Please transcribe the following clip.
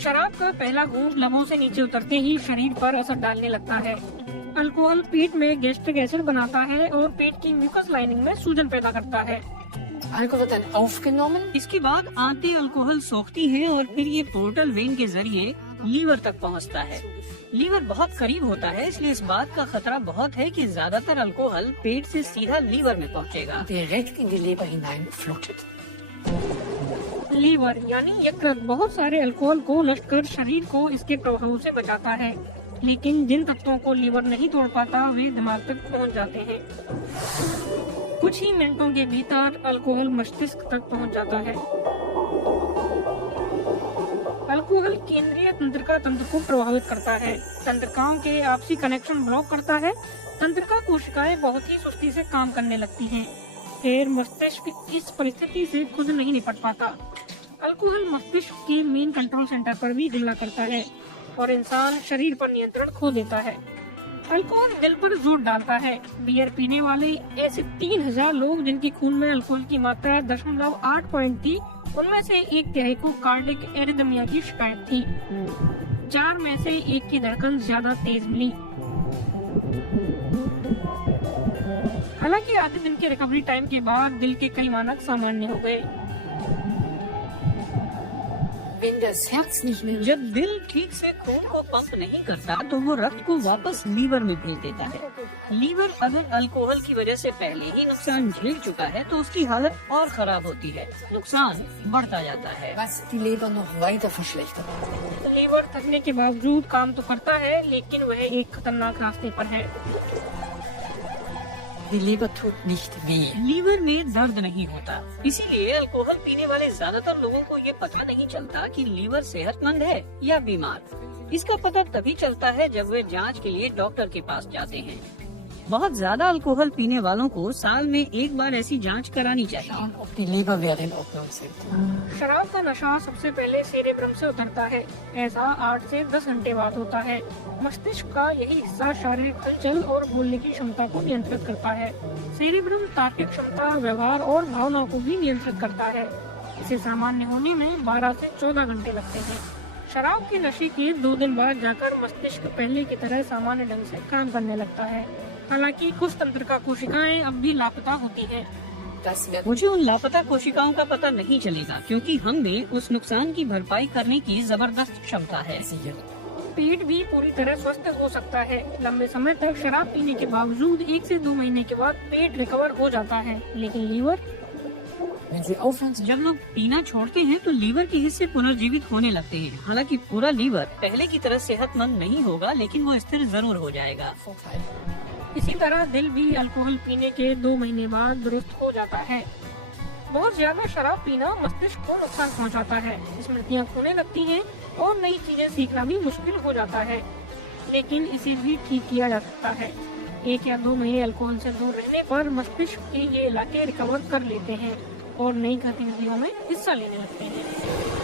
शराब का पहला घूंट लबों से नीचे उतरते ही शरीर पर असर डालने लगता है। अल्कोहल पेट में गैस्ट्रिक एसिड बनाता है और पेट की म्यूकस लाइनिंग में सूजन पैदा करता है। Alkohol wird dann aufgenommen. इसके बाद आंतें अल्कोहल सोखती हैं और फिर ये पोर्टल वेन के जरिए लीवर तक पहुंचता है। लीवर बहुत करीब होता है, इसलिए इस बात का खतरा बहुत है कि ज्यादातर अल्कोहल पेट से सीधा लीवर में पहुंचेगा। Direkt in die Leber hineinflutet. Liver यानी यकृत बहुत सारे अल्कोहल को नष्ट कर शरीर को इसके प्रभाव से बचाता है, लेकिन जिन तत्वों को लीवर नहीं तोड़ पाता वे दिमाग तक पहुंच जाते हैं। कुछ ही मिनटों के भीतर अल्कोहल मस्तिष्क तक पहुंच जाता है। अल्कोहल केंद्रीय तंत्रिका तंत्र को प्रभावित करता है, तंत्रिकाओं के आपसी कनेक्शन ब्लॉक करता है। तंत्रिका कोशिकाएं बहुत ही सुस्ती से काम करने लगती हैं। फिर मस्तिष्क इस परिस्थिति से खुद नहीं निपट पाता। अल्कोहल मस्तिष्क के मेन कंट्रोल सेंटर पर भी हमला करता है और इंसान शरीर पर नियंत्रण खो देता है। अल्कोहल दिल पर जोर डालता है। बियर पीने वाले ऐसे 3000 लोग जिनके खून में अल्कोहल की मात्रा 0.8 पॉइंट थी, उनमें से 1/3 को कार्डिक एरिथमिया की शिकायत थी। 4 में से 1 की धड़कन ज्यादा तेज मिली। हालांकि आधे दिन के रिकवरी टाइम के बाद दिल के कई मानक सामान्य हो गए। Wenn das Herz nicht mehr जब दिल ठीक से खून को पंप नहीं करता तो वो रक्त को वापस लीवर में भेज देता है। लीवर अगर अल्कोहल की वजह से पहले ही नुकसान झेल चुका है तो उसकी हालत और खराब होती है, नुकसान बढ़ता जाता है। was die Leber noch weiter verschlechtert. Liver थकने के बावजूद काम तो करता है, लेकिन वह एक खतरनाक रास्ते पर है। Die Leber tut nicht weh. Liver में दर्द नहीं होता, इसीलिए अल्कोहल पीने वाले ज्यादातर लोगों को ये पता नहीं चलता कि लीवर सेहतमंद है या बीमार। इसका पता तभी चलता है जब वे जांच के लिए डॉक्टर के पास जाते हैं। बहुत ज्यादा अल्कोहल पीने वालों को साल में एक बार ऐसी जांच करानी चाहिए। Schauen, ob die Leberwerte in Ordnung sind. शराब का नशा सबसे पहले सेरेब्रम से उतरता है। ऐसा 8 से 10 घंटे बाद होता है। मस्तिष्क का यही हिस्सा शारीरिक हलचल और बोलने की क्षमता को नियंत्रित करता है। सेरेब्रम तार्किक क्षमता, व्यवहार और भावनाओं को भी नियंत्रित करता है। इसे सामान्य होने में 12 से 14 घंटे लगते हैं। शराब के नशे के 2 दिन बाद जाकर मस्तिष्क पहले की तरह सामान्य ढंग से काम करने लगता है। हालांकि कुछ तंत्रिका कोशिकाएं अब भी लापता होती हैं। Das wird मुझे उन लापता कोशिकाओं का पता नहीं चलेगा, क्योंकि हम में उस नुकसान की भरपाई करने की जबरदस्त क्षमता है। sicher. पेट भी पूरी तरह स्वस्थ हो सकता है। लंबे समय तक शराब पीने के बावजूद 1 से 2 महीने के बाद पेट रिकवर हो जाता है, लेकिन liver, Wenn Sie aufhören zu जब लोग पीना छोड़ते हैं तो लीवर के हिस्से पुनर्जीवित होने लगते हैं। हालांकि पूरा लीवर पहले की तरह सेहतमंद नहीं होगा, लेकिन वो स्थिर जरूर हो जाएगा। Vorteil. इसी तरह दिल भी अल्कोहल पीने के 2 महीने बाद दुरुस्त हो जाता है। बहुत ज्यादा शराब पीना मस्तिष्क को नुकसान पहुंचाता है, स्मृतियां खोने लगती हैं और नई चीजें सीखना भी मुश्किल हो जाता है, लेकिन इसे भी ठीक किया जा सकता है। 1 या 2 महीने अल्कोहल से दूर रहने पर मस्तिष्क के ये इलाके रिकवर कर लेते हैं और नई गतिविधियों में हिस्सा लेने लगते हैं।